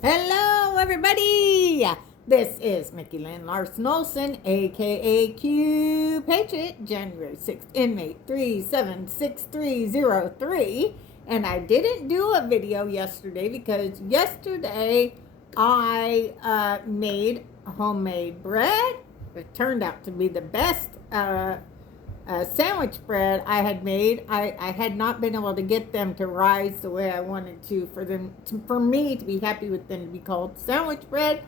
Hello, everybody. This is Mickey Lynn Larson-Olson, aka Q Patriot, January 6th, inmate 376303. And I didn't do a video yesterday because yesterday I made homemade bread. It turned out to be the best sandwich bread I had made. I had not been able to get them to rise the way I wanted to for me to be happy with them to be called sandwich bread.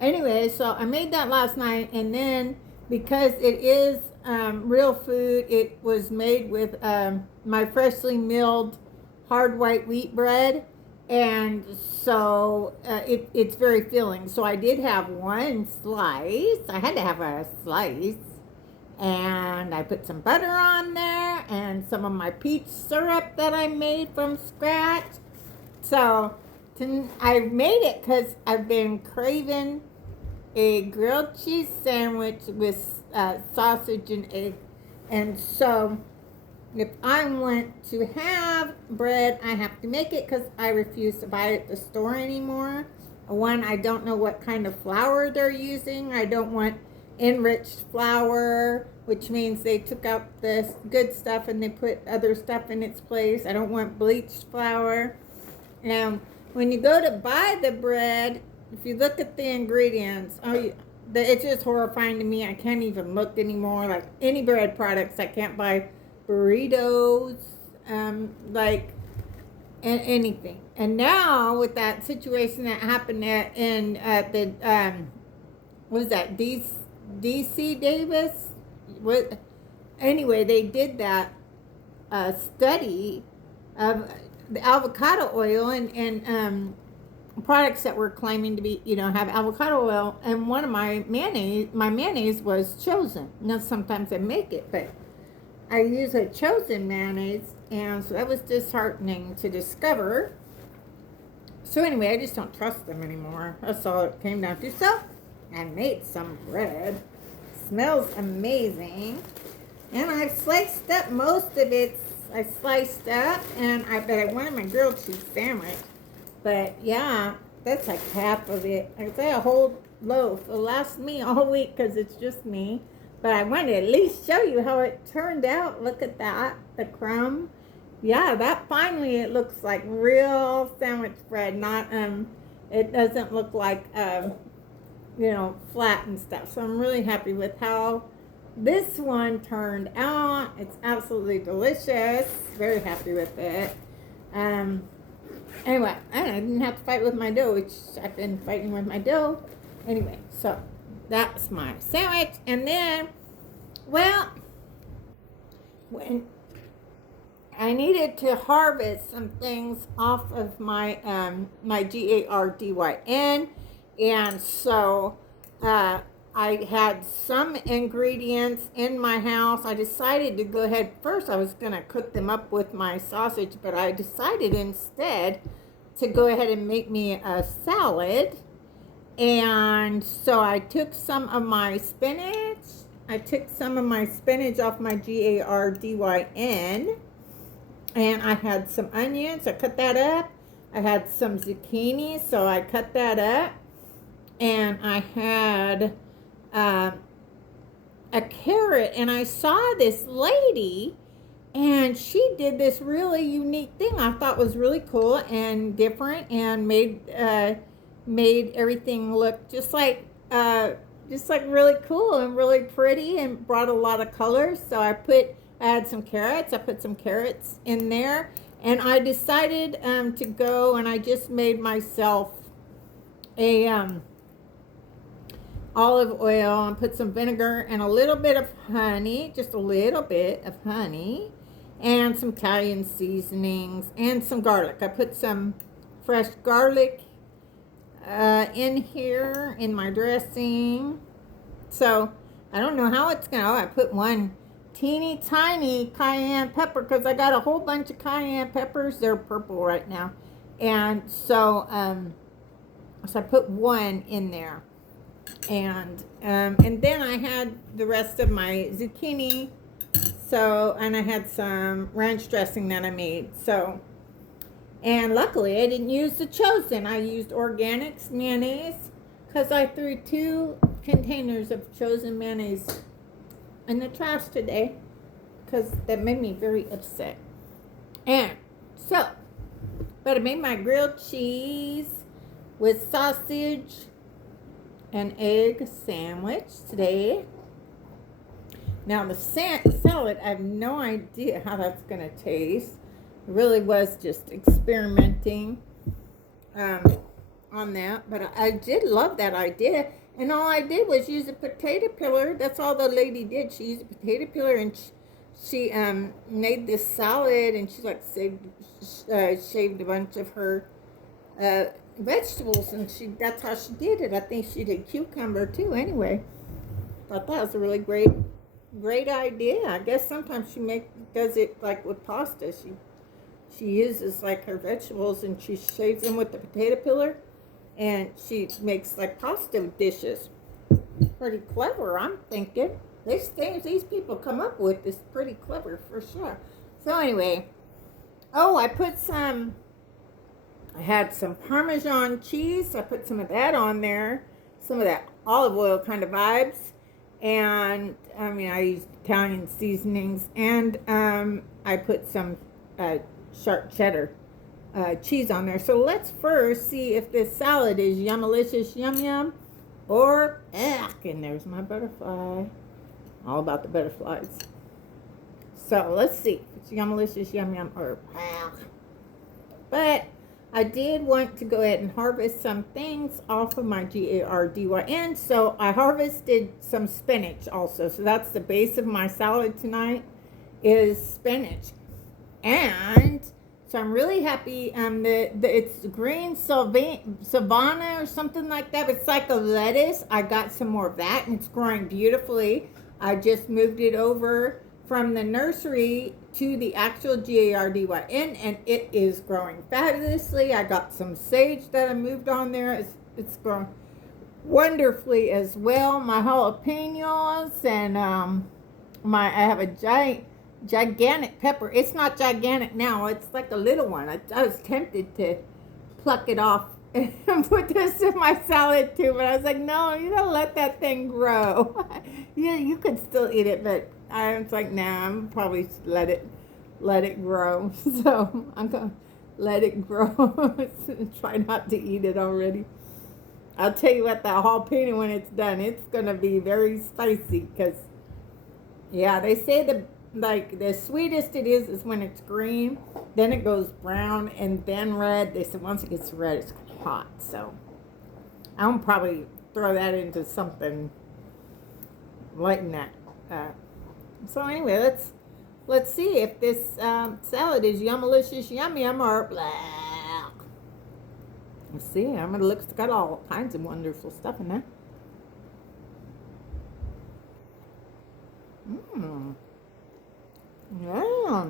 Anyway, so I made that last night, and then because it is real food, it was made with my freshly milled hard white wheat bread, and so it's very filling. So I did have one slice. I had to have a slice, and I put some butter on there and some of my peach syrup that I made from scratch. So I made it because I've been craving a grilled cheese sandwich with sausage and egg. And so if I want to have bread, I have to make it because I refuse to buy it at the store anymore. One, I don't know what kind of flour they're using. I don't want enriched flour, which means they took out the good stuff and they put other stuff in its place. I don't want bleached flour. And when you go to buy the bread, if you look at the ingredients, it's just horrifying to me. I can't even look anymore. Like any bread products, I can't buy burritos, anything. And now with that situation that happened at the what was that, DC Davis? What? Anyway, they did that study of the avocado oil and products that were claiming to be, have avocado oil. And one of my mayonnaise was chosen. Now sometimes I make it, but I use a chosen mayonnaise, and so that was disheartening to discover. So anyway, I just don't trust them anymore. That's all it came down to. So I made some bread. Smells amazing. And I sliced up most of it. I sliced up, and I wanted my grilled cheese sandwich. But yeah, that's like half of it. I say a whole loaf. It'll last me all week because it's just me. But I wanted to at least show you how it turned out. Look at that, the crumb. Yeah, that finally it looks like real sandwich bread. Not it doesn't look like flat and stuff. So I'm really happy with how this one turned out. It's absolutely delicious. Very happy with it. Anyway, I didn't have to fight with my dough, which I've been fighting with my dough. Anyway, so that's my sandwich. And then, well, when I needed to harvest some things off of my my GARDYN, and so I had some ingredients in my house. I decided to go ahead. First, I was going to cook them up with my sausage, but I decided instead to go ahead and make me a salad. And so I took some of my spinach. I took some of my spinach off my GARDYN. And I had some onions. I cut that up. I had some zucchini, so I cut that up. And I had a carrot, and I saw this lady, and she did this really unique thing I thought was really cool and different, and made everything look just like really cool and really pretty, and brought a lot of colors. So I had some carrots. I put some carrots in there, and I decided to go, and I just made myself a olive oil, and put some vinegar and a little bit of honey, just a little bit of honey, and some Italian seasonings and some garlic. I put some fresh garlic in here in my dressing. So I don't know how it's going to, I put one teeny tiny cayenne pepper because I got a whole bunch of cayenne peppers. They're purple right now. And so, so I put one in there. And then I had the rest of my zucchini. So, and I had some ranch dressing that I made. So And luckily, I didn't use the Chosen. I used Organics mayonnaise because I threw 2 containers of Chosen mayonnaise in the trash today because that made me very upset. And so, but I made my grilled cheese with sausage and egg sandwich today. Now the salad, I have no idea how that's going to taste. It really was just experimenting on that, but I did love that idea. And all I did was use a potato peeler. That's all the lady did. She used a potato peeler, and she made this salad, and she like shaved a bunch of her vegetables, and that's how she did it. I think she did cucumber too. Anyway, thought that was a really great idea. I guess sometimes she does it like with pasta. She uses like her vegetables and she shaves them with the potato peeler, and she makes like pasta dishes. Pretty clever, I'm thinking. These things these people come up with is pretty clever for sure. So anyway, I had some Parmesan cheese. I put some of that on there, some of that olive oil kind of vibes, and I used Italian seasonings, and I put some sharp cheddar cheese on there. So let's first see if this salad is yummalicious yum yum or and there's my butterfly. All about the butterflies. So let's see if it's yummalicious yum yum or But I did want to go ahead and harvest some things off of my GARDYN. So I harvested some spinach also. So that's the base of my salad tonight is spinach. And so I'm really happy. It's green savannah or something like that. It's like a lettuce. I got some more of that, and it's growing beautifully. I just moved it over from the nursery to the actual GARDYN, and it is growing fabulously. I got some sage that I moved on there. It's growing wonderfully as well. My jalapenos and I have a gigantic pepper. It's not gigantic now. It's like a little one. I was tempted to pluck it off and put this in my salad too, but I was like, no, you gotta let that thing grow. Yeah, you could still eat it, but I was like, nah, I'm probably let it grow. So I'm gonna let it grow. Try not to eat it already. I'll tell you what, that jalapeno, when it's done, it's gonna be very spicy because, yeah, they say the sweetest it is when it's green, then it goes brown, and then red. They said once it gets red, it's hot. So I'll probably throw that into something lighten that. So anyway, let's see if this salad is yummalicious yum yum or blah. Let's see. It's got all kinds of wonderful stuff in there. Yeah.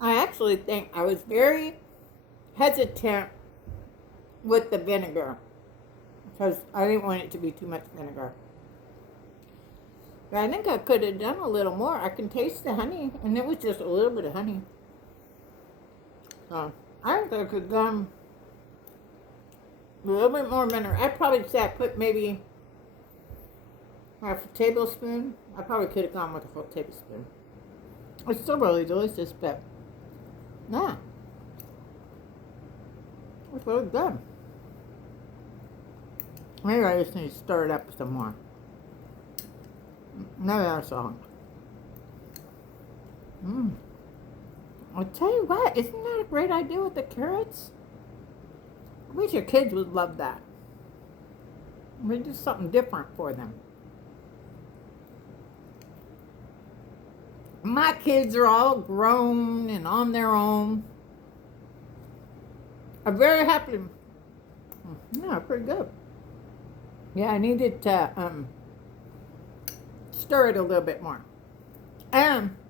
I actually think I was very hesitant with the vinegar because I didn't want it to be too much vinegar. But I think I could have done a little more. I can taste the honey, and it was just a little bit of honey. So I think I could have done a little bit more vinegar. I'd probably say I put maybe half a tablespoon. I probably could have gone with a full tablespoon. It's still really delicious, but yeah, it's really good. Maybe I just need to stir it up some more. Maybe that's all. I'll tell you what, isn't that a great idea with the carrots? I wish your kids would love that. We do something different for them. My kids are all grown and on their own. I'm very happy. Yeah, pretty good. Yeah, I needed to stir it a little bit more.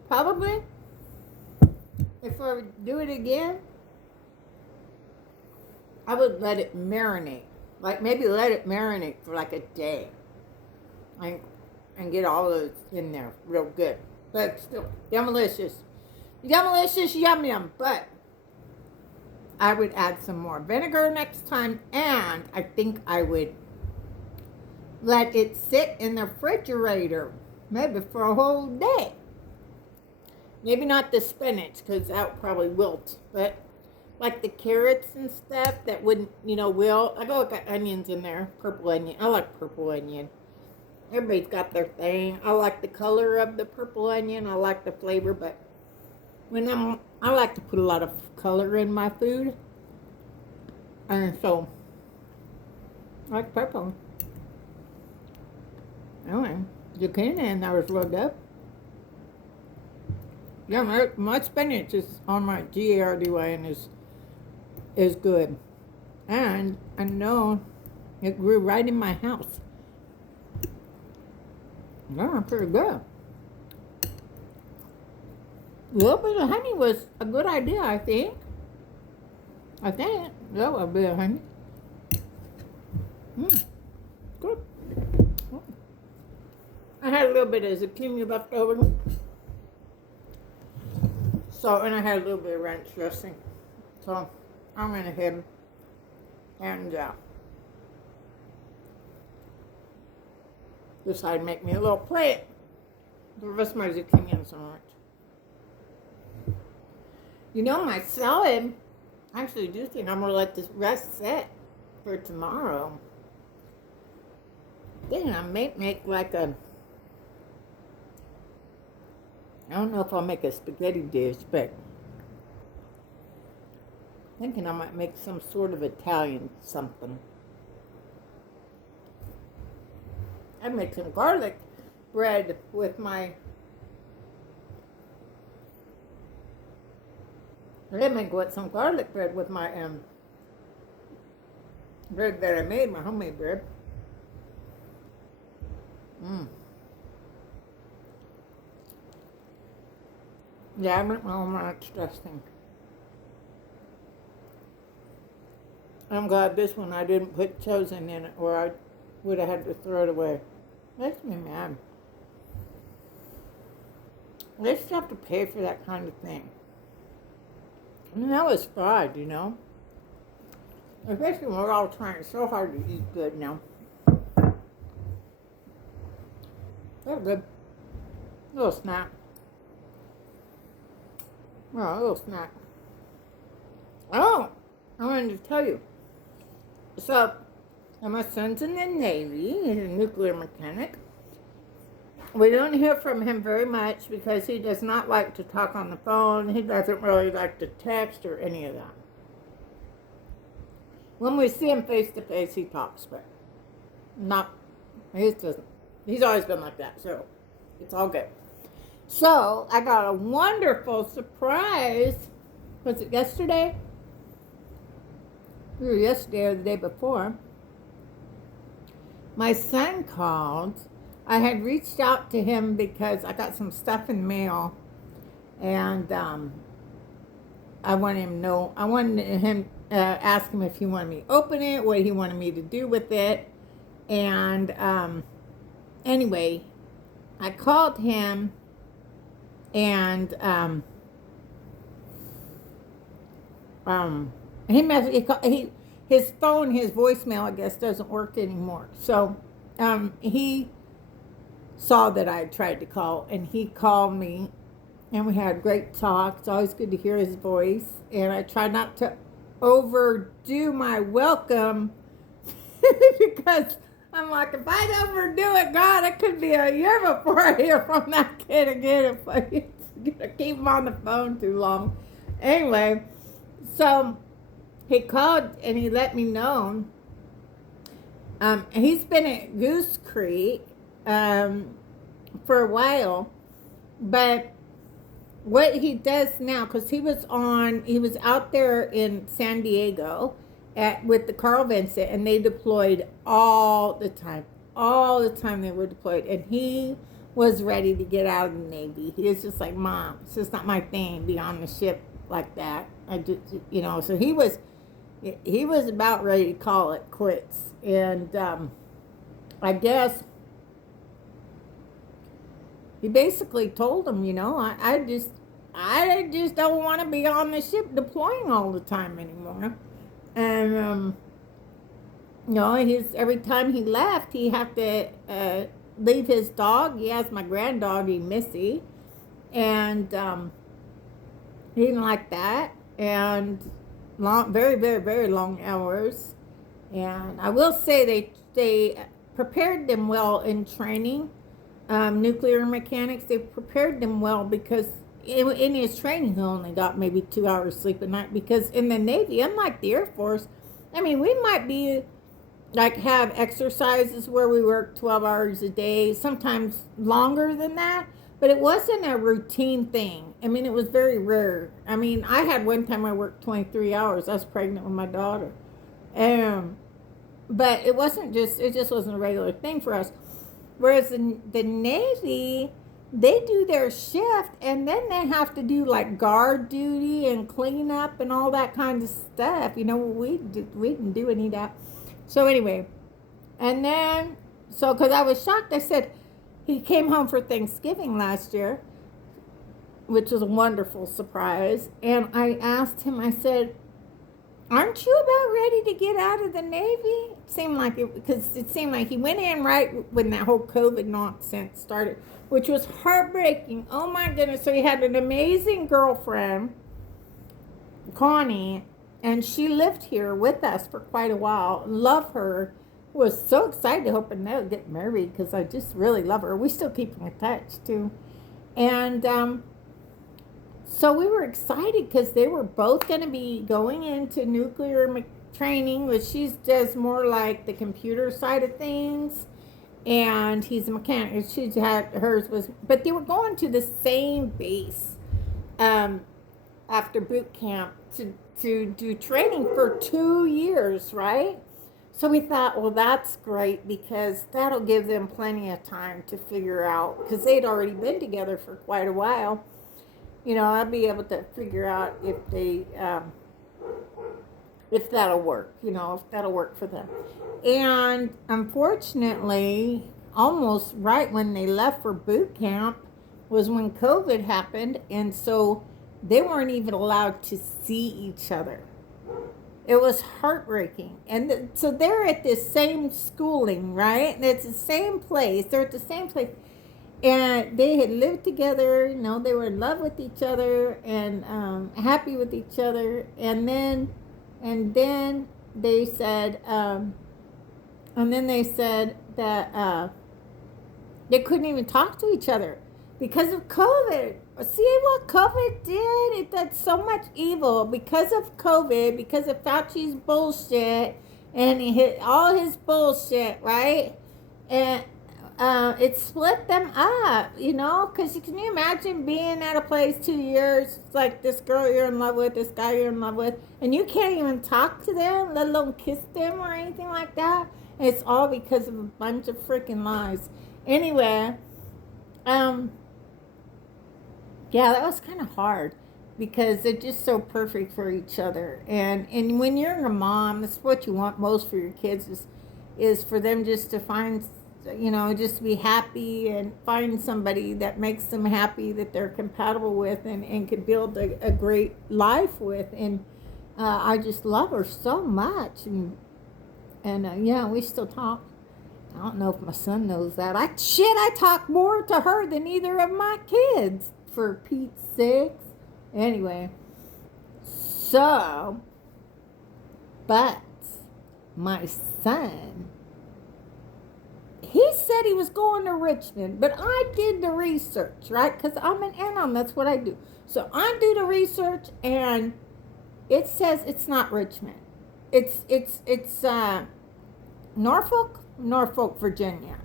Probably, if I would do it again, I would let it marinate. Like maybe let it marinate for like a day. And get all those in there real good. But still, yummalicious. Yummalicious, yum yum. But I would add some more vinegar next time, and I think I would let it sit in the refrigerator, maybe for a whole day. Maybe not the spinach, because that would probably wilt, but like the carrots and stuff that wouldn't, wilt. I got onions in there, purple onion. I like purple onion. Everybody's got their thing. I like the color of the purple onion. I like the flavor, but I like to put a lot of color in my food, and so I like purple. Anyway, zucchini in there was real good. Yeah, my spinach is on my GARDY and is good. And I know it grew right in my house. Yeah, pretty good. A little bit of honey was a good idea, I think. A little bit of honey. Good. I had a little bit of zucchini left over. So, and I had a little bit of ranch dressing. So, I went ahead and decided to make me a little plate. The rest of my zucchini and so much. My salad, I actually do think I'm going to let this rest set for tomorrow. I think I may make like I don't know if I'll make a spaghetti dish, but I'm thinking I might make some sort of Italian something. I'd make some garlic bread with my... I'd make some garlic bread with my bread that I made, my homemade bread. Yeah, I went home ranch dressing. I'm glad this one I didn't put chosen in it, or I would have had to throw it away. Makes me mad. They just have to pay for that kind of thing. I mean, that was fried, Especially when we're all trying so hard to eat good now. They're good. Little snack. Oh, a little snack. Oh, I wanted to tell you. So, my son's in the Navy. He's a nuclear mechanic. We don't hear from him very much because he does not like to talk on the phone. He doesn't really like to text or any of that. When we see him face to face, he talks, but he doesn't. He's always been like that, so it's all good. So, I got a wonderful surprise. Was it yesterday? Either yesterday or the day before. My son called. I had reached out to him because I got some stuff in the mail, and I wanted him to know. I wanted him ask him if he wanted me to open it, what he wanted me to do with it, and anyway, I called him, and his phone, his voicemail, I guess, doesn't work anymore. So he saw that I had tried to call, and he called me, and we had a great talk. It's always good to hear his voice, and I try not to overdo my welcome because I'm like, if I overdo it, God, it could be a year before I hear from that kid again if I keep him on the phone too long. Anyway, so he called and he let me know. He's been at Goose Creek for a while, but what he does now, because he was out there in San Diego with the Carl Vincent, and they deployed all the time they were deployed, and he was ready to get out of the Navy. He was just like, Mom, it's just not my thing, be on the ship like that. I just, so he was about ready to call it quits, and I guess he basically told him, I just, I just don't want to be on the ship deploying all the time anymore. And his every time he left, he had to leave his dog. He has my granddoggy Missy, and he didn't like that. And long, very, very, very long hours. And I will say they prepared them well in training. Nuclear mechanics, they prepared them well because in his training he only got maybe 2 hours sleep a night, because in the Navy, unlike the Air Force, I mean, we might be like have exercises where we work 12 hours a day, sometimes longer than that, but it wasn't a routine thing. I mean, it was very rare. I mean, I had one time I worked 23 hours. I was pregnant with my daughter. But it just wasn't a regular thing for us. Whereas in the Navy, they do their shift and then they have to do like guard duty and clean up and all that kind of stuff. We didn't do any of that. So anyway, and then, because I was shocked, I said, he came home for Thanksgiving last year, which was a wonderful surprise. And I asked him, I said, aren't you about ready to get out of the Navy? It seemed like it, because it seemed like he went in right when that whole COVID nonsense started, which was heartbreaking. Oh my goodness. So he had an amazing girlfriend, Connie, and she lived here with us for quite a while. Love her. Was so excited, hoping they'll get married because I just really love her. We still keep in touch too. And so we were excited because they were both going to be going into nuclear training, which she does more like the computer side of things. And he's a mechanic. She had hers was, but they were going to the same base after boot camp to do training for 2 years, right? So we thought, well, that's great because that'll give them plenty of time to figure out, because they'd already been together for quite a while. I'll be able to figure out if that'll work, if that'll work for them. And unfortunately, almost right when they left for boot camp was when COVID happened. And so they weren't even allowed to see each other. It was heartbreaking. And so they're at this same schooling, right? And it's the same place. They're at the same place. And they had lived together, they were in love with each other and happy with each other. And then they said, that they couldn't even talk to each other because of COVID. See what COVID did? It did so much evil because of COVID, because of Fauci's bullshit, and he hit all his bullshit, right? And it split them up, because can you imagine being at a place 2 years, it's like this girl you're in love with, this guy you're in love with, and you can't even talk to them, let alone kiss them or anything like that? And it's all because of a bunch of freaking lies. Anyway, yeah, that was kind of hard because they're just so perfect for each other. And when you're a mom, that's what you want most for your kids is for them just to find, just be happy and find somebody that makes them happy, that they're compatible with and can build a great life with. And I just love her so much. And yeah, we still talk. I don't know if my son knows that. I talk more to her than either of my kids, for Pete's sakes. Anyway, so, but my son, he said he was going to Richmond, but I did the research, right? Because I'm an anon, that's what I do. So I do the research, and it says it's not Richmond. It's Norfolk, Virginia.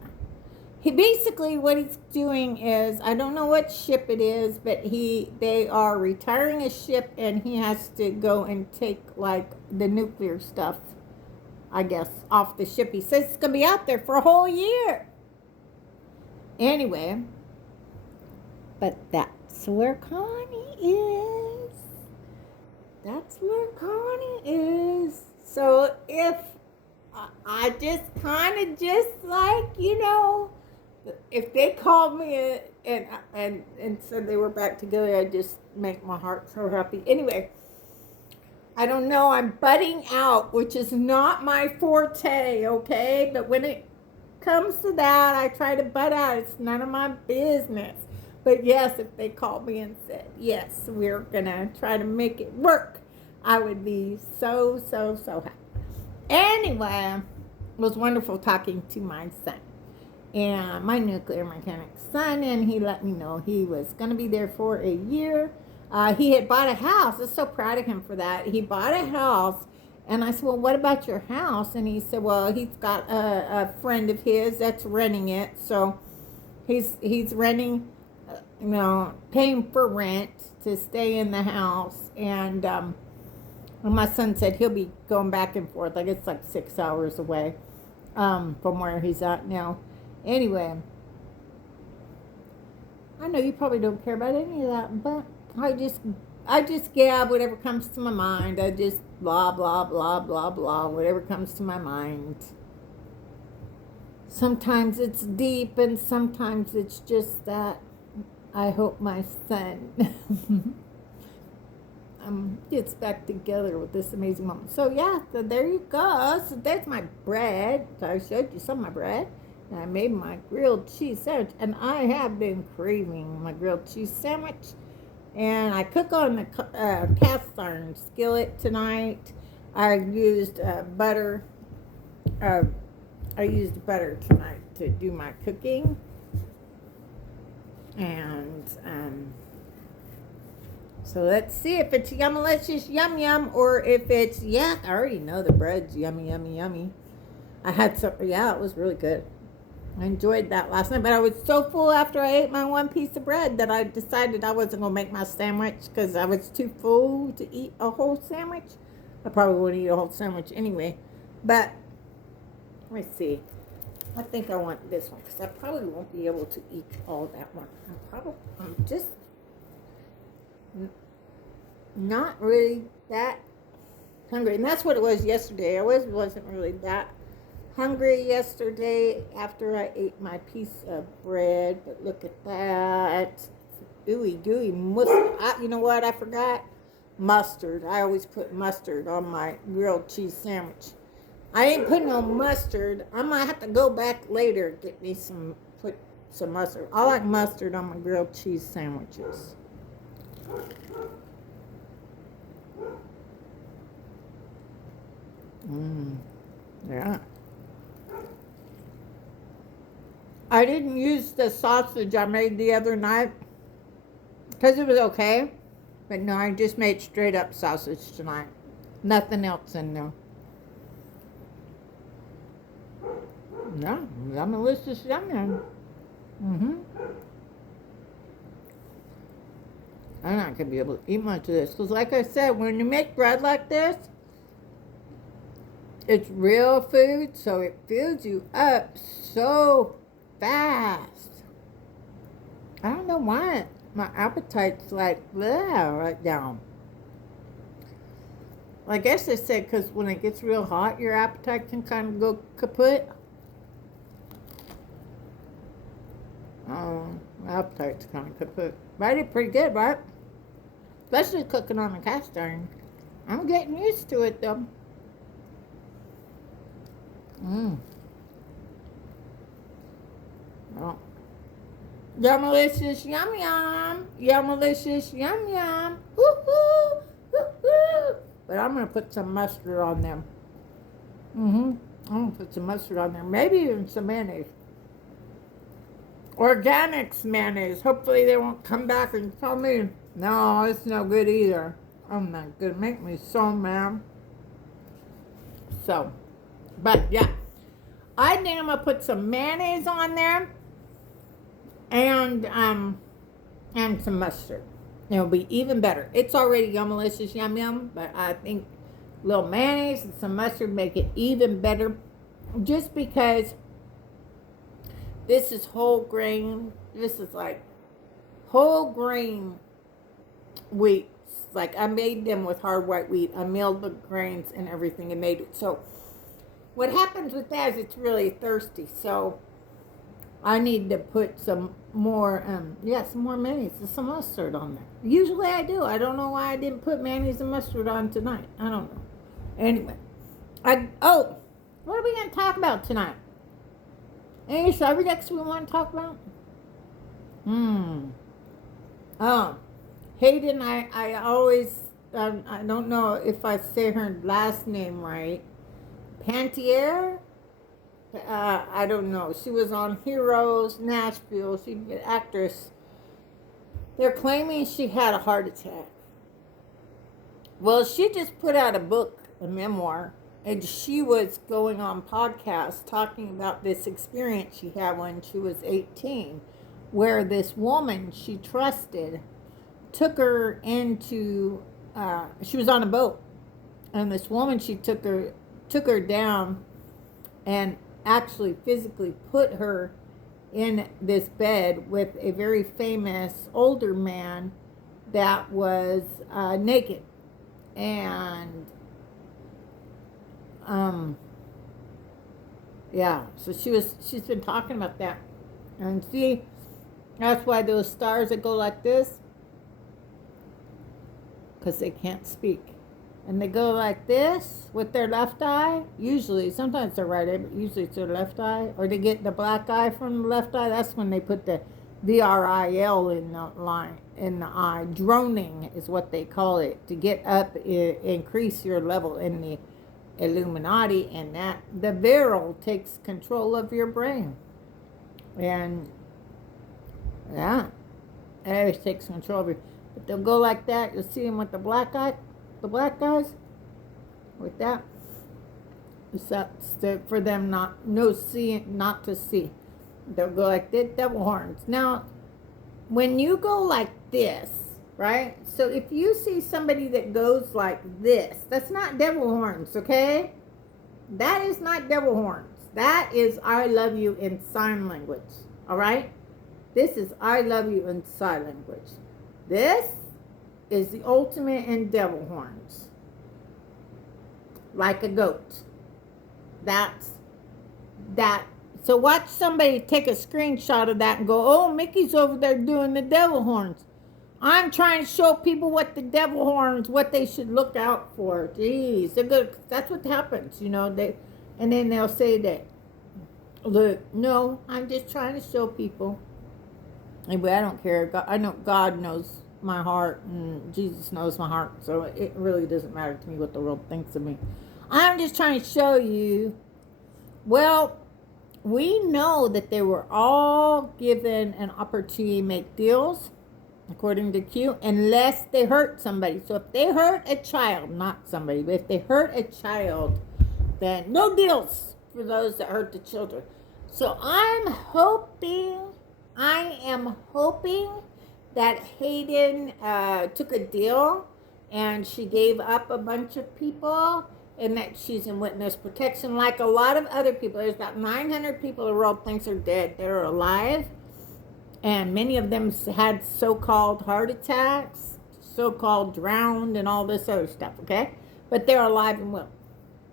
He basically, what he's doing is, I don't know what ship it is, but they are retiring a ship, and he has to go and take like the nuclear stuff, I guess, off the ship. He says it's gonna be out there for a whole year. Anyway, but that's where Connie is. That's where Connie is. So if I just kind of just like, if they called me and said they were back together, I just make my heart so happy. Anyway, I don't know. I'm budding out, which is not my forte, okay? But when it comes to that, I try to butt out. It's none of my business. But yes, if they called me and said, yes, we're going to try to make it work, I would be so, so, so happy. Anyway, it was wonderful talking to my son, and my nuclear mechanic son, and he let me know he was going to be there for a year. He had bought a house. I was so proud of him for that. He bought a house, and I said, well, what about your house? And he said, well, he's got a friend of his that's renting it, so he's renting, paying for rent to stay in the house, and my son said he'll be going back and forth. Like, it's like 6 hours away from where he's at now. Anyway, I know you probably don't care about any of that, but I just gab whatever comes to my mind. I just blah, blah, blah, blah, blah, whatever comes to my mind. Sometimes it's deep, and sometimes it's just that I hope my son gets back together with this amazing woman. So yeah, so there you go. So there's my bread. So I showed you some of my bread. And I made my grilled cheese sandwich. And I have been craving my grilled cheese sandwich. And I cook on the cast iron skillet tonight. I used butter. I used butter tonight to do my cooking. And so let's see if it's yummalicious, yum yum, or if it's yuck. I already know the bread's yummy, yummy, yummy. I had some, it was really good. I enjoyed that last night, but I was so full after I ate my one piece of bread that I decided I wasn't going to make my sandwich because I was too full to eat a whole sandwich. I probably wouldn't eat a whole sandwich anyway, but let me see. I think I want this one because I probably won't be able to eat all that one. I'm just not really that hungry, and that's what it was yesterday. I wasn't really that hungry yesterday after I ate my piece of bread, but look at that. Ooey gooey mustard. You know what I forgot? Mustard. I always put mustard on my grilled cheese sandwich. I ain't putting no mustard. I might have to go back later and get me put some mustard. I like mustard on my grilled cheese sandwiches. Yeah. I didn't use the sausage I made the other night because it was okay. But no, I just made straight up sausage tonight. Nothing else in there. Yeah, yummalicious, yum yum. I'm not going to be able to eat much of this. Because like I said, when you make bread like this, it's real food, so it fills you up so fast. I don't know why my appetite's like bleh right now. I guess they said because when it gets real hot, your appetite can kind of go kaput. My appetite's kind of kaput. But I did pretty good, right? Especially cooking on the cast iron. I'm getting used to it, though. Oh. Yummalicious, yum yum. Yummalicious, yum yum. Woo-hoo, woo-hoo. But I'm going to put some mustard on them. I'm going to put some mustard on there. Maybe even some mayonnaise. Organics mayonnaise. Hopefully they won't come back and tell me, no, it's no good either. Oh my God, make me so mad. So, but yeah. I think I'm going to put some mayonnaise on there. And some mustard. It'll be even better. It's already yummalicious, yum yum, but I think a little mayonnaise and some mustard make it even better. Just because this is whole grain. This is like whole grain wheat. Like I made them with hard white wheat. I milled the grains and everything and made it. So what happens with that is it's really thirsty. So I need to put some more, some more mayonnaise and some mustard on there. Usually I do. I don't know why I didn't put mayonnaise and mustard on tonight. I don't know. Anyway, what are we going to talk about tonight? Any subjects we want to talk about? Oh, Hayden, I always, I don't know if I say her last name right. Pantier? I don't know. She was on Heroes, Nashville. She's an actress. They're claiming she had a heart attack. Well, she just put out a book, a memoir, and she was going on podcasts talking about this experience she had when she was 18, where this woman she trusted took her into, she was on a boat, and this woman she took her down and actually physically put her in this bed with a very famous older man that was naked. And so she's been talking about that. And see, that's why those stars that go like this, because they can't speak. And they go like this with their left eye. Usually, sometimes their right eye, but usually it's their left eye. Or they get the black eye from the left eye. That's when they put the VRIL in the line, in the eye. Droning is what they call it, to get up, increase your level in the Illuminati, and that the viral takes control of your brain. And it takes control of you. But they'll go like that. You'll see them with the black eye. The black guys with that, that's for them not to see. They'll go like this, devil horns. Now, when you go like this, right? So if you see somebody that goes like this, that's not devil horns, okay? That is not devil horns. That is I love you in sign language, all right? This is I love you in sign language. This is the ultimate in devil horns. Like a goat. That's that. So watch somebody take a screenshot of that and go, oh, Mickey's over there doing the devil horns. I'm trying to show people what the devil horns, what they should look out for. Jeez, they're good. That's what happens, and then they'll say that, look, no, I'm just trying to show people. Anyway, I don't care. I know God knows my heart, and Jesus knows my heart, so it really doesn't matter to me what the world thinks of me. I'm just trying to show you. Well, we know that they were all given an opportunity to make deals, according to Q, unless they hurt somebody. So if they hurt a child, not somebody, but if they hurt a child, then no deals for those that hurt the children. So I am hoping that Hayden took a deal and she gave up a bunch of people, and that she's in witness protection like a lot of other people. There's about 900 people the world thinks are dead. They're alive, and many of them had so-called heart attacks, so-called drowned, and all this other stuff, okay? But they're alive and well.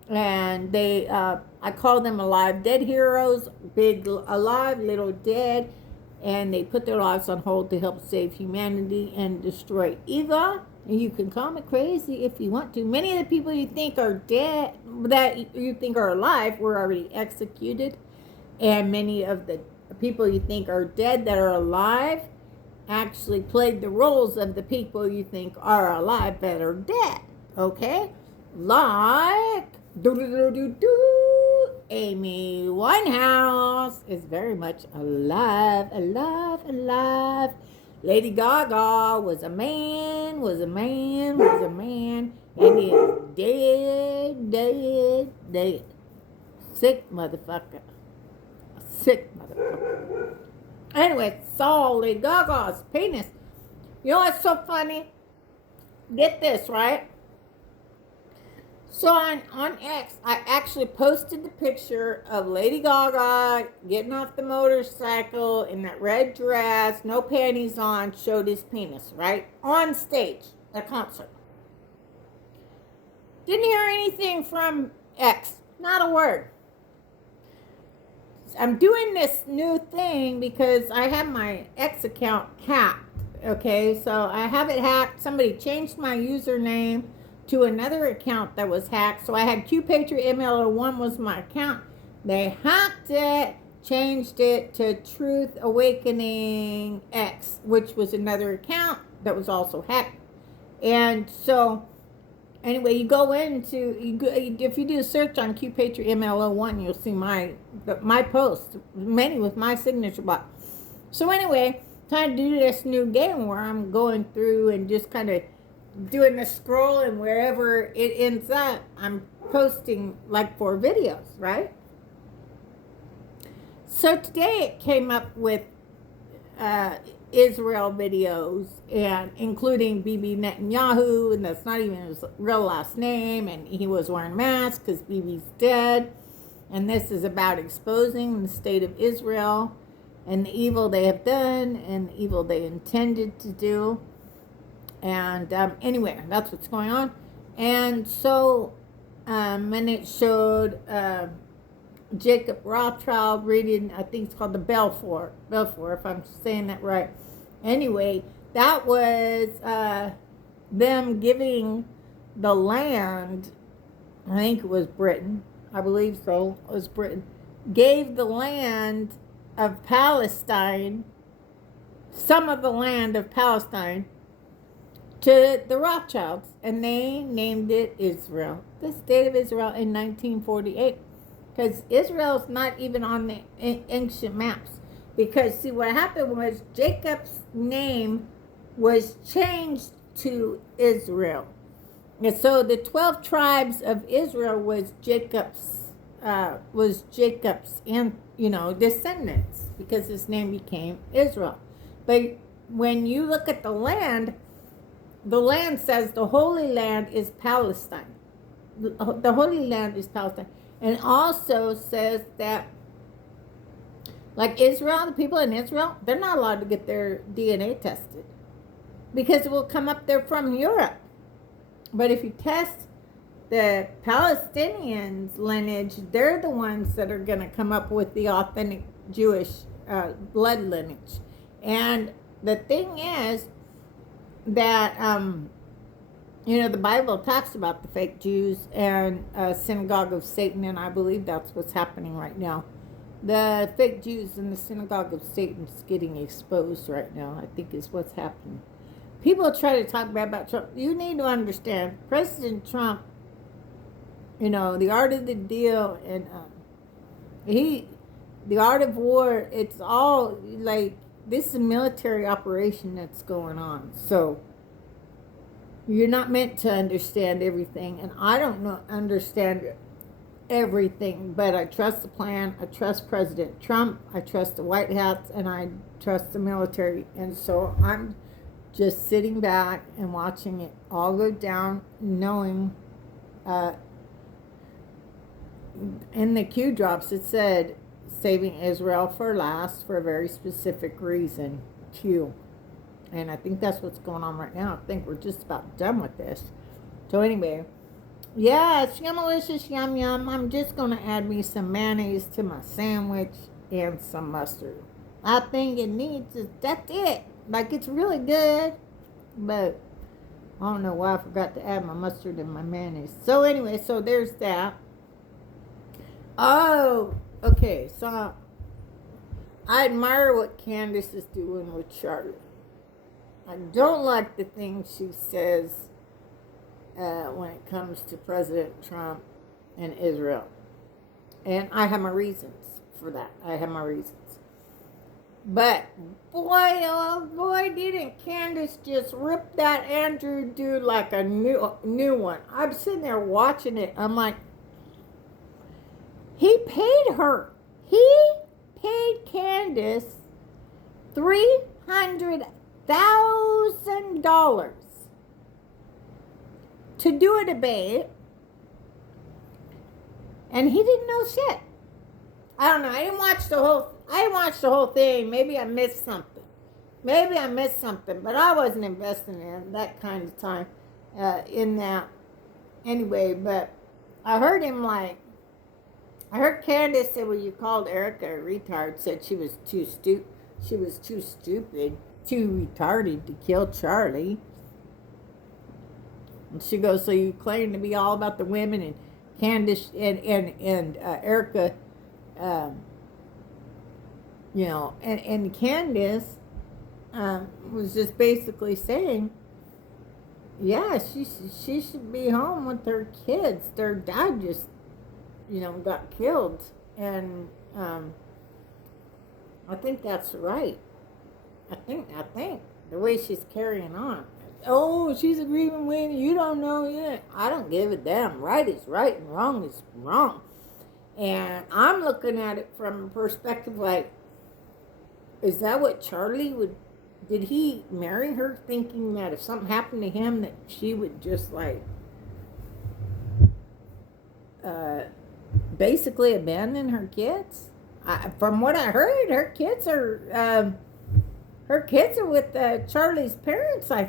And they, I call them alive dead heroes, big alive, little dead. And they put their lives on hold to help save humanity and destroy evil. And you can call me crazy if you want to. Many of the people you think are dead, that you think are alive, were already executed. And many of the people you think are dead that are alive actually played the roles of the people you think are alive that are dead. Okay? Like, Amy Winehouse is very much alive. Lady Gaga was a man, and he is dead. Sick motherfucker. Anyway, saw Lady Gaga's penis. You know what's so funny? Get this, right? So on X, I actually posted the picture of Lady Gaga getting off the motorcycle in that red dress, no panties on, showed his penis, right? On stage at a concert. Didn't hear anything from X. Not a word. I'm doing this new thing because I have my X account hacked. Okay, so I have it hacked. Somebody changed my username to another account that was hacked. So I had Q Patriot ML01 was my account. They hacked it, changed it to Truth Awakening X, which was another account that was also hacked. And so anyway, you go into if you do a search on Q Patriot ML01, you'll see my posts, many with my signature box. So anyway, trying to do this new game where I'm going through and just kind of doing the scroll, and wherever it ends up, I'm posting like 4 videos, right? So today it came up with Israel videos, and including Bibi Netanyahu, and that's not even his real last name, and he was wearing masks because Bibi's dead, and this is about exposing the state of Israel and the evil they have done and the evil they intended to do. And anyway, that's what's going on. And so and it showed Jacob Rothschild reading, I think it's called the Balfour, if I'm saying that right. Anyway, that was them giving the land, I think it was Britain, I believe so, it was Britain, gave the land of Palestine, some of the land of Palestine, to the Rothschilds, and they named it Israel, the state of Israel, in 1948. Because Israel's not even on the ancient maps. Because, see, what happened was Jacob's name was changed to Israel. And so the 12 tribes of Israel was Jacob's and, descendants, because his name became Israel. But when you look at the land says the Holy Land is Palestine. The Holy Land is Palestine. And also says that, like Israel, the people in Israel, they're not allowed to get their DNA tested because it will come up they're from Europe. But if you test the Palestinians' lineage, they're the ones that are going to come up with the authentic Jewish blood lineage. And the thing is that the Bible talks about the fake Jews and synagogue of Satan, and I believe that's what's happening right now. The fake Jews and the synagogue of Satan is getting exposed right now, I think is what's happening. People try to talk bad about Trump. You need to understand, President Trump, the art of the deal, and the art of war, it's all like, this is a military operation that's going on. So you're not meant to understand everything, and I don't understand everything, but I trust the plan. I trust President Trump. I trust the White Hats, and I trust the military. And so I'm just sitting back and watching it all go down, knowing in the Q drops it said saving Israel for last for a very specific reason. Q. And I think that's what's going on right now. I think we're just about done with this. So anyway, yeah, it's yummalicious, yum yum. I'm just going to add me some mayonnaise to my sandwich and some mustard. I think it needs, that's it. Like, it's really good, but I don't know why I forgot to add my mustard and my mayonnaise. So anyway, so there's that. Oh, okay, so I admire what Candace is doing with Charlie. I don't like the things she says when it comes to President Trump and Israel. And I have my reasons for that. I have my reasons. But boy, oh boy, didn't Candace just rip that Andrew dude like a new one. I'm sitting there watching it. I'm like, he paid her. He paid Candace $300,000 to do a debate, and he didn't know shit. I don't know. I didn't watch the whole thing. Maybe I missed something. But I wasn't investing in that kind of time in that. Anyway, but I heard him like I heard Candace say when you called Erica a retard, said she was she was too stupid, too retarded to kill Charlie. And she goes, so you claim to be all about the women, and Candace and Erica, um, you know, and Candace was just basically saying, yeah, she should be home with her kids. Their dad just, you know, got killed, and I think that's right. I think the way she's carrying on. Oh, she's agreeing with you. Don't know yet. I don't give a damn. Right is right and wrong is wrong. And I'm looking at it from a perspective like, is that what Charlie would? Did he marry her thinking that if something happened to him, that she would just like, basically abandon her kids? From what I heard, her kids are with Charlie's parents. I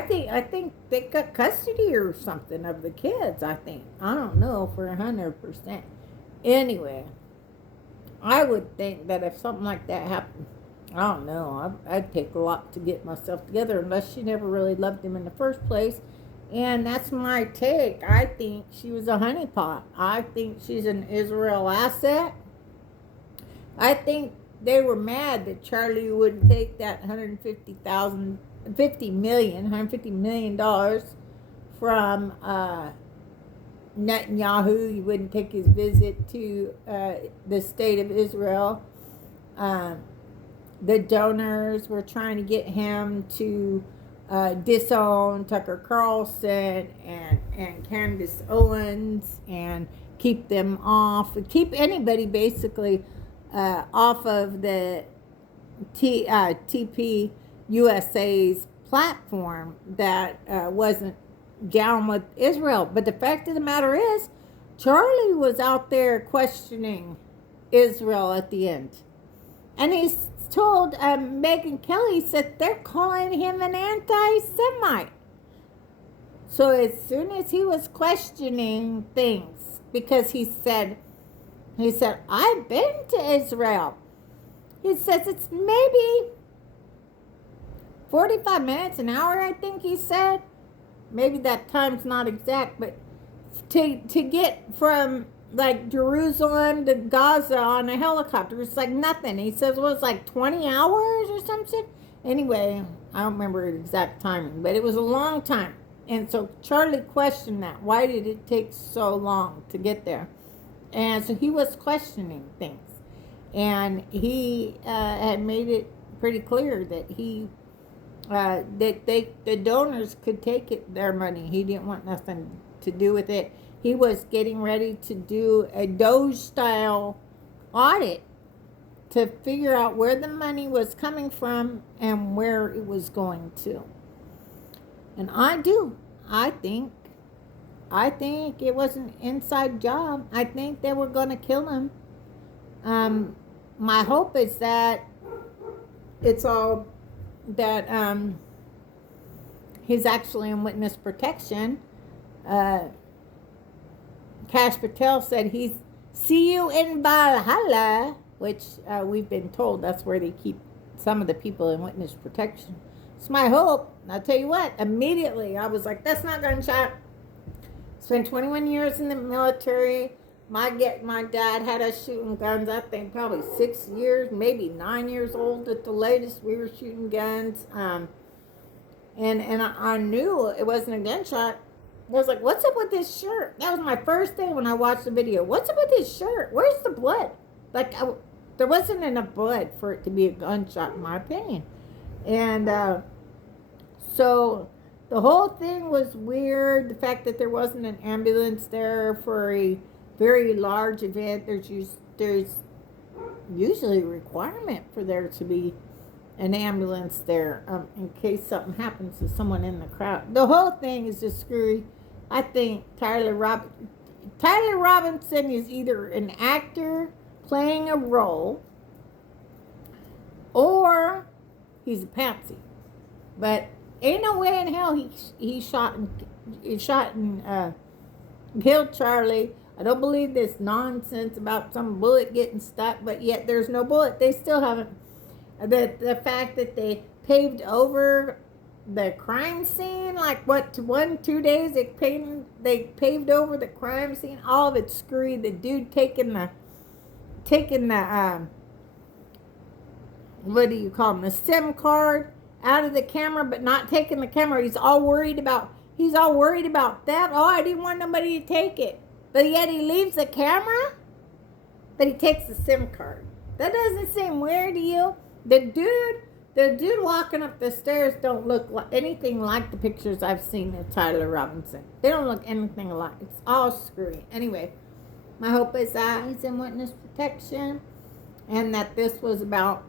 think they got custody or something of the kids. I don't know for 100%. Anyway, I would think that if something like that happened, I don't know, I'd take a lot to get myself together, unless she never really loved him in the first place. And that's my take. I think she was a honeypot. I think she's an Israel asset. I think they were mad that Charlie wouldn't take that $150 million from Netanyahu. He wouldn't take his visit to the state of Israel. The donors were trying to get him to disown Tucker Carlson and Candace Owens and keep them off, keep anybody basically off of the TP USA's platform that wasn't down with Israel. But the fact of the matter is, Charlie was out there questioning Israel at the end. And he's told Megyn Kelly, said they're calling him an anti-Semite. So as soon as he was questioning things, because he said, I've been to Israel. He says it's maybe 45 minutes, an hour, I think he said. Maybe that time's not exact, but to get from like Jerusalem to Gaza on a helicopter, it's like nothing. He says, well, it's like 20 hours or something. Anyway, I don't remember the exact timing, but it was a long time. And so Charlie questioned that. Why did it take so long to get there? And so he was questioning things. And he had made it pretty clear that the donors could take their money. He didn't want nothing to do with it. He was getting ready to do a Doge-style audit to figure out where the money was coming from and where it was going to. And I think it was an inside job. I think they were going to kill him. My hope is that it's all that he's actually in witness protection. Kash Patel said he's see you in Valhalla, which we've been told that's where they keep some of the people in witness protection. It's my hope. I'll tell you what, immediately I was like, that's not gunshot. Spent 21 years in the military. My dad had us shooting guns, I think probably 6 years, maybe 9 years old at the latest. We were shooting guns. And I knew it wasn't a gunshot. I was like, what's up with this shirt? That was my first thing when I watched the video. What's up with this shirt? Where's the blood? Like, there wasn't enough blood for it to be a gunshot, in my opinion. And so the whole thing was weird. The fact that there wasn't an ambulance there for a very large event. There's usually a requirement for there to be an ambulance there in case something happens to someone in the crowd. The whole thing is just screwy. I think Tyler Robinson is either an actor playing a role or he's a patsy. But ain't no way in hell he shot and killed Charlie I don't believe this nonsense about some bullet getting stuck, but yet there's no bullet. They still haven't. The fact that they paved over the crime scene, like what, 2 days they paved over the crime scene. All of it's screwy. The dude taking the what do you call them, the SIM card out of the camera, but not taking the camera. He's all worried about that. Oh, I didn't want nobody to take it. But yet he leaves the camera, but he takes the SIM card. That doesn't seem weird to you? The dude walking up the stairs don't look like anything like the pictures I've seen of Tyler Robinson. They don't look anything alike. It's all screwy. Anyway, my hope is that he's in witness protection, and that this was about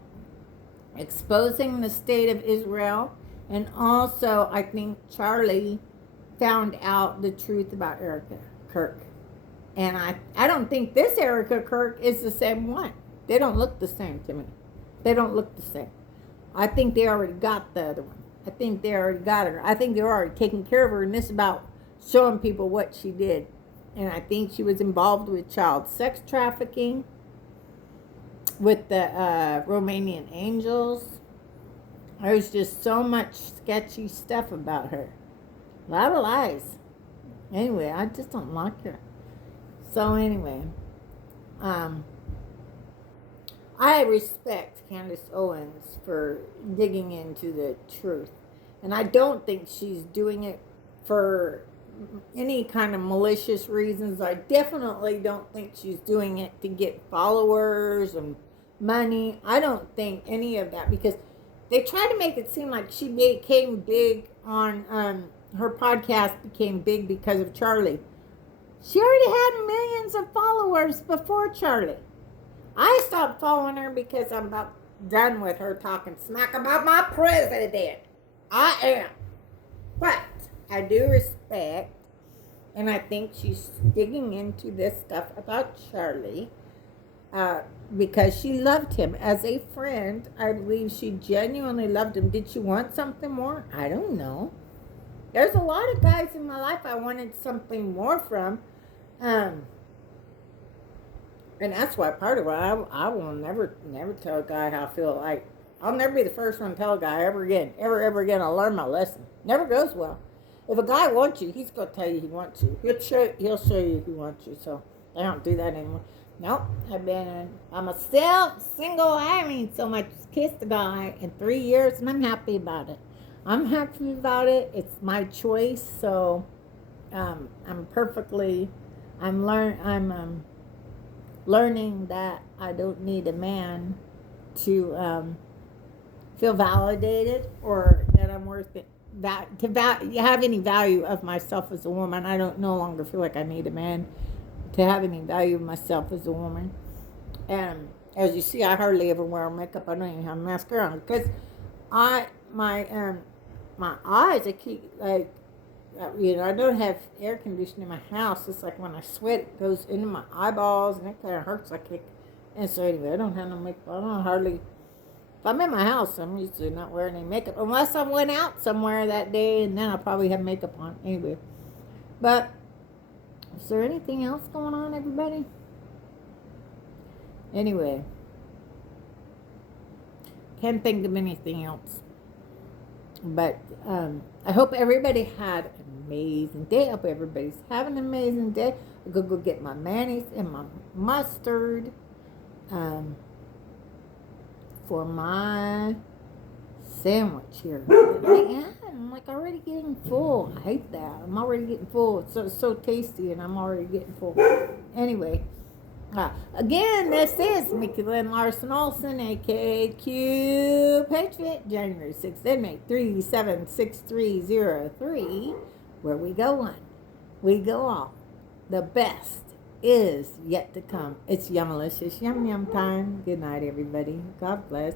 exposing the state of Israel. And also, I think Charlie found out the truth about Erica Kirk. And I don't think this Erica Kirk is the same one. They don't look the same to me. They don't look the same. I think they already got the other one. I think they already got her. I think they're already taking care of her, and this is about showing people what she did. And I think she was involved with child sex trafficking, with the Romanian Angels. There's just so much sketchy stuff about her. A lot of lies. Anyway, I just don't like her. So anyway, I respect Candace Owens for digging into the truth. And I don't think she's doing it for any kind of malicious reasons. I definitely don't think she's doing it to get followers and money. I don't think any of that, because they try to make it seem like she became big on, her podcast became big because of Charlie. She already had millions of followers before Charlie. I stopped following her because I'm about done with her talking smack about my president. I am. But I do respect, and I think she's digging into this stuff about Charlie because she loved him as a friend. I believe she genuinely loved him. Did she want something more? I don't know. There's a lot of guys in my life I wanted something more from. And that's why part of why I will never tell a guy how I feel. Like, I'll never be the first one to tell a guy ever again. I'll learn my lesson. Never goes well. If a guy wants you, he's going to tell you he wants you. He'll show you he wants you. So I don't do that anymore. Nope. I'm a single. I haven't so much kissed a guy in 3 years, and I'm happy about it. It's my choice. So I'm learning that I don't need a man to feel validated, or that I'm worth it, have any value of myself as a woman. I don't no longer feel like I need a man to have any value of myself as a woman. And as you see, I hardly ever wear makeup. I don't even have mascara on because my eyes, I keep like, I don't have air conditioning in my house. It's like when I sweat, it goes into my eyeballs, and it kind of hurts like it. And so anyway, I don't have no makeup. I don't hardly. If I'm in my house, I'm usually not wearing any makeup unless I went out somewhere that day, and then I'll probably have makeup on anyway. But is there anything else going on, everybody? Anyway, can't think of anything else. But I hope everybody had an amazing day. I hope everybody's having an amazing day. I'm going to go get my mayonnaise and my mustard for my sandwich here. I'm like already getting full. I hate that. I'm already getting full. It's so tasty, and I'm already getting full. Anyway. Again, this is Mickey Lynn Larson-Olson, a.k.a. Q Patriot, January 6th, inmate 376303, where we go on. We go on. The best is yet to come. It's Yummalicious Yum Yum time. Good night, everybody. God bless.